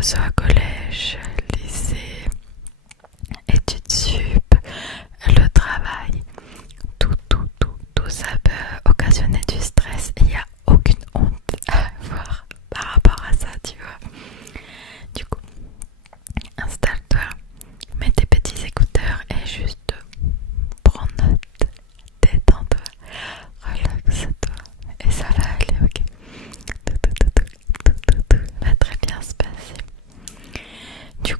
que ce soit collège, lycée, études sup, le travail, tout ça peut occasionner du stress et il n'y a aucune honte à avoir par rapport à ça, tu vois. Du coup, installe-toi, mets tes petits écouteurs et juste prends note, détends-toi, relaxe-toi et ça va aller, ok. Tout va très bien se passer. Du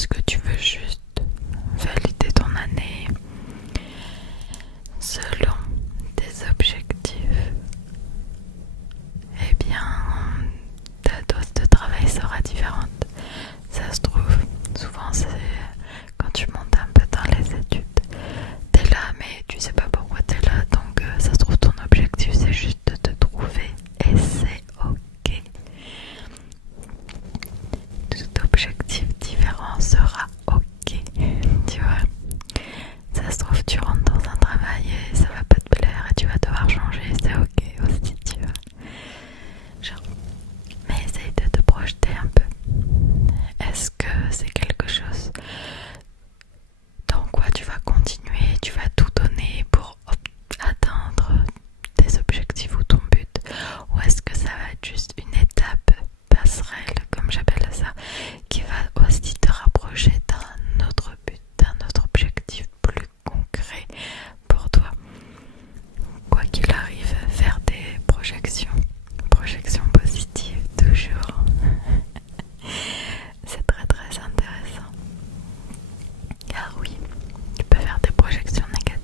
est-ce que tu veux juste valider ton année selon tes objectifs? Eh bien, ta dose de travail sera différente. Ça se trouve, souvent c'est quand tu montes un peu dans les études, t'es là mais tu sais pas pourquoi t'es là, donc ça se trouve ton objectif c'est juste de te trouver et c'est ok. Tout objectif différent sera ok, tu vois. Ça se trouve tu rentres dans un travail et ça va pas te plaire et tu vas devoir changer, c'est ok aussi, tu vois. Genre, mais essaye de te projeter un peu. Est-ce que c'est quelque chose dans quoi tu vas continuer, tu vas tout donner pour atteindre tes objectifs ou ton but, ou est-ce que ça va être juste une étape passerelle, comme j'appelle ça, qui va aussi te rapprocher d'un autre but, d'un autre objectif plus concret pour toi? Quoi qu'il arrive, faire des projections positives toujours. C'est très très intéressant. Car oui, tu peux faire des projections négatives.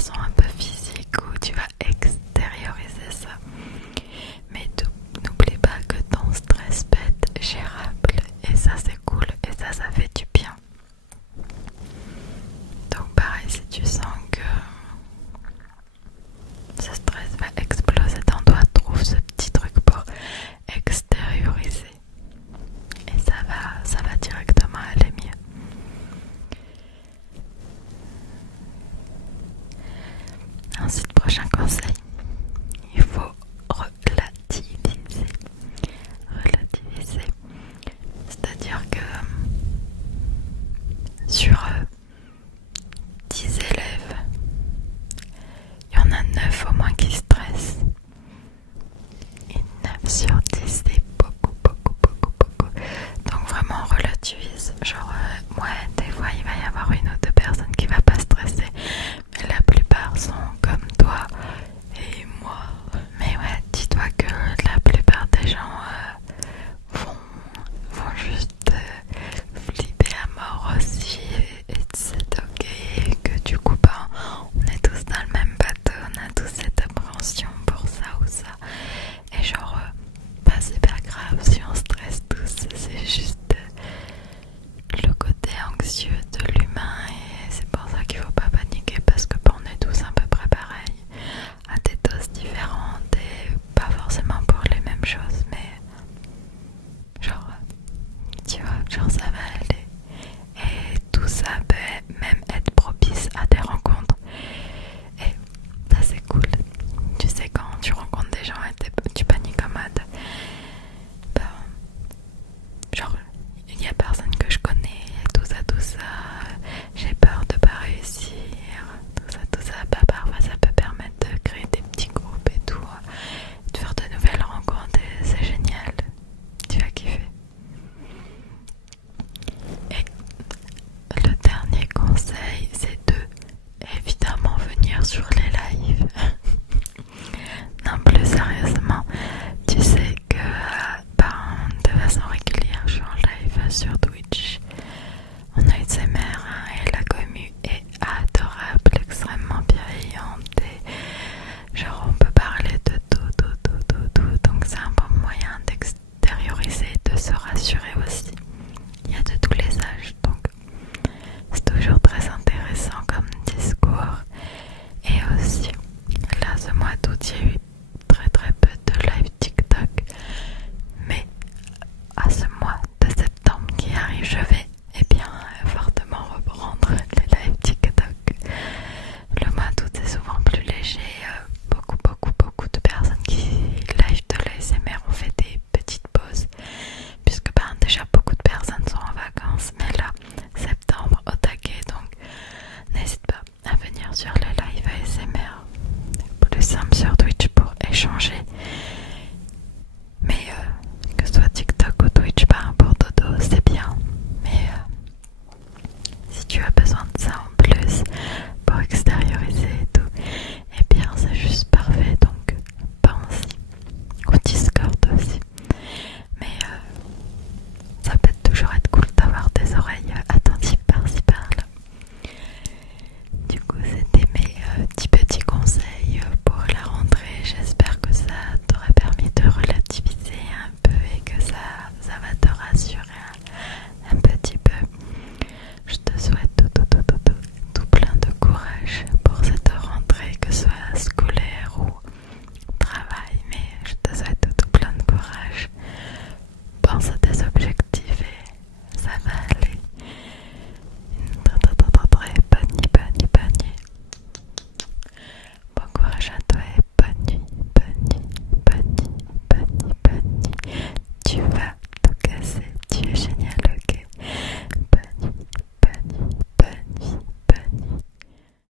façon un peu physique où tu vas extérioriser ça. Mais n'oublie pas que ton stress peut être gérable et ça c'est cool et ça fait du bien. Donc pareil, si tu sens que ce stress va exploser dans toi, trouve ce petit truc pour extérioriser et ça va directement aller mieux. Ensuite, prochain conseil,